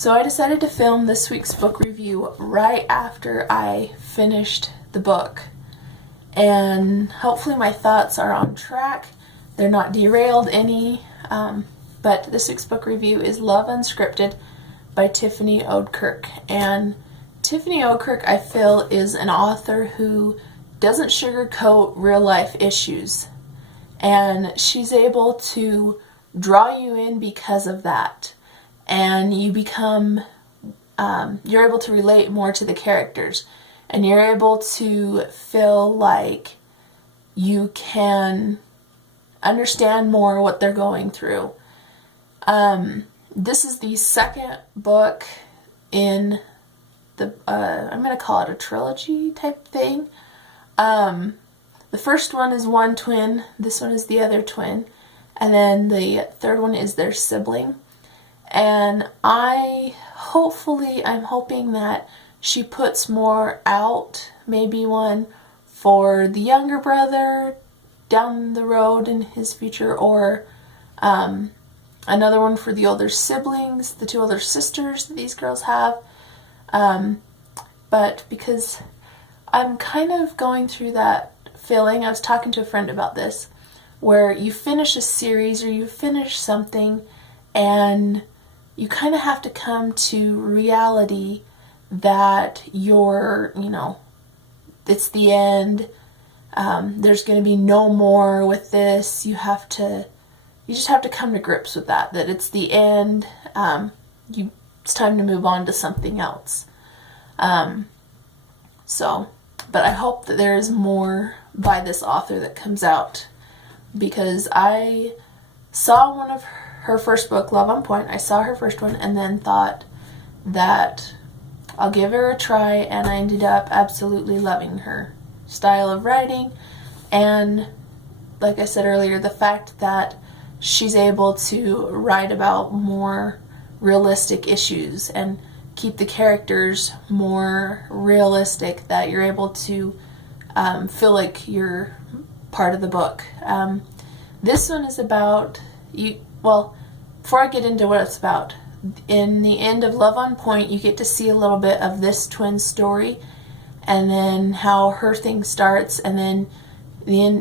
So I decided to film this week's book review right after I finished the book. And hopefully my thoughts are on track. They're not derailed any. But this week's book review is Love Unscripted by Tiffany Odekirk. And Tiffany Odekirk, I feel, is an author who doesn't sugarcoat real life issues. And she's able to draw you in because of that. And you become, you're able to relate more to the characters. And you're able to feel like you can understand more what they're going through. This is the second book in the, I'm going to call it a trilogy type thing. The first one is one twin, this one is the other twin, and then the third one is their sibling. And I'm hoping that she puts more out, maybe one for the younger brother down the road in his future, or another one for the older siblings, the two older sisters that these girls have. But because I'm kind of going through that feeling, I was talking to a friend about this, where you finish a series or you finish something and you kind of have to come to reality that it's the end. There's going to be no more with this. You just have to come to grips with that it's the end. It's time to move on to something else. But I hope that there is more by this author that comes out, because I saw one of her first book, Love on Point. I saw her first one and then thought that I'll give her a try, and I ended up absolutely loving her style of writing. And like I said earlier, the fact that she's able to write about more realistic issues and keep the characters more realistic, that you're able to feel like you're part of the book. This one is about before I get into what it's about, in the end of Love on Point, you get to see a little bit of this twin story, and then how her thing starts, and then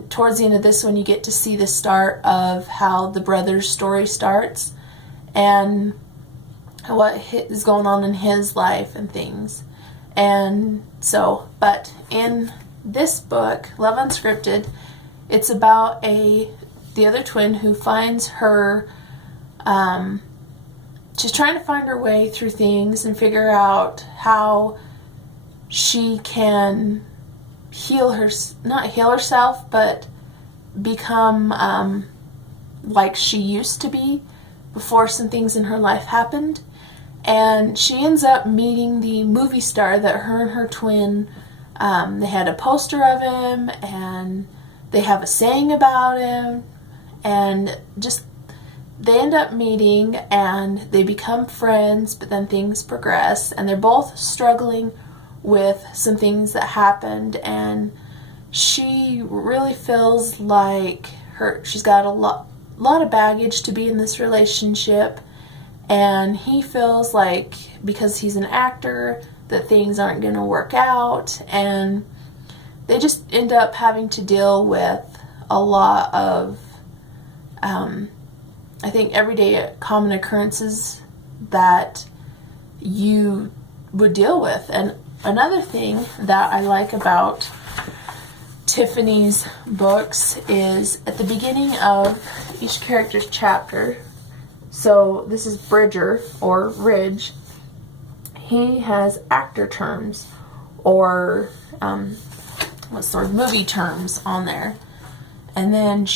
towards the end of this one, you get to see the start of how the brother's story starts, and what is going on in his life and things. And so, but in this book, Love Unscripted, it's about the other twin who finds her, she's trying to find her way through things and figure out how she can not heal herself, but become like she used to be before some things in her life happened. And she ends up meeting the movie star that her and her twin, they had a poster of him, and they have a saying about him, and just they end up meeting and they become friends, but then things progress, and they're both struggling with some things that happened, and she really feels like she's got a lot of baggage to be in this relationship, and he feels like because he's an actor that things aren't going to work out, and they just end up having to deal with a lot of I think everyday common occurrences that you would deal with. And another thing that I like about Tiffany's books is at the beginning of each character's chapter, so this is Bridger, or Ridge, he has actor terms, or movie terms on there. And then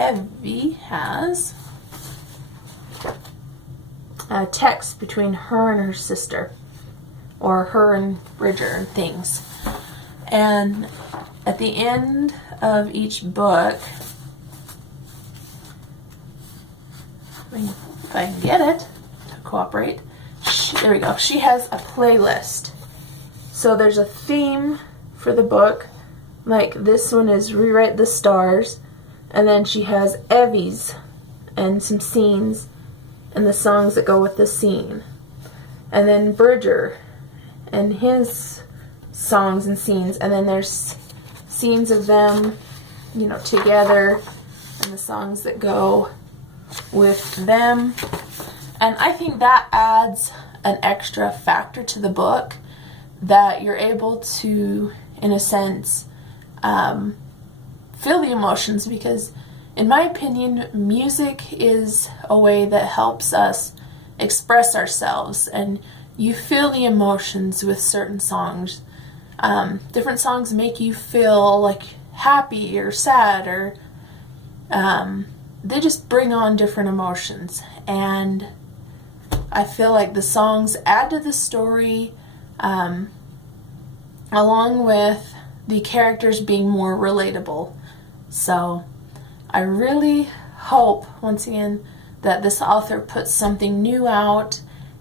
Evie, has a text between her and her sister, or her and Bridger and things. And at the end of each book, if I can get it to cooperate, there we go, she has a playlist. So there's a theme for the book, like this one is Rewrite the Stars, and then she has Evie's and some scenes and the songs that go with the scene. And then Bridger and his songs and scenes. And then there's scenes of them, you know, together, and the songs that go with them. And I think that adds an extra factor to the book, that you're able to, in a sense, feel the emotions, because in my opinion, music is a way that helps us express ourselves, and you feel the emotions with certain songs. Different songs make you feel like happy or sad, or they just bring on different emotions, and I feel like the songs add to the story, along with the characters being more relatable. So I really hope, once again, that this author puts something new out,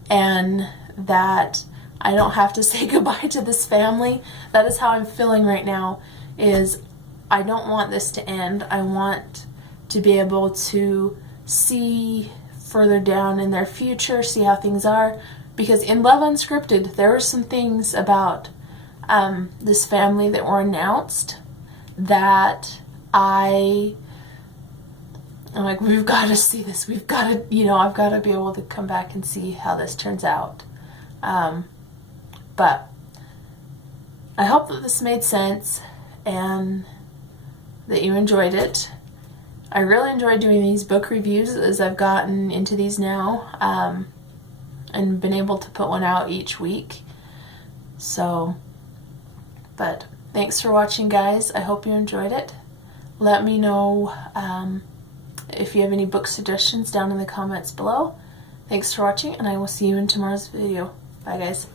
and that I don't have to say goodbye to this family. That is how I'm feeling right now, is I don't want this to end. I want to be able to see further down in their future, see how things are, because in Love Unscripted, there were some things about this family that were announced that I'm like, we've got to see this. We've got to, you know, I've got to be able to come back and see how this turns out. But I hope that this made sense and that you enjoyed it. I really enjoy doing these book reviews as I've gotten into these now, and been able to put one out each week. So, but thanks for watching, guys. I hope you enjoyed it. Let me know if you have any book suggestions down in the comments below. Thanks for watching, and I will see you in tomorrow's video. Bye, guys.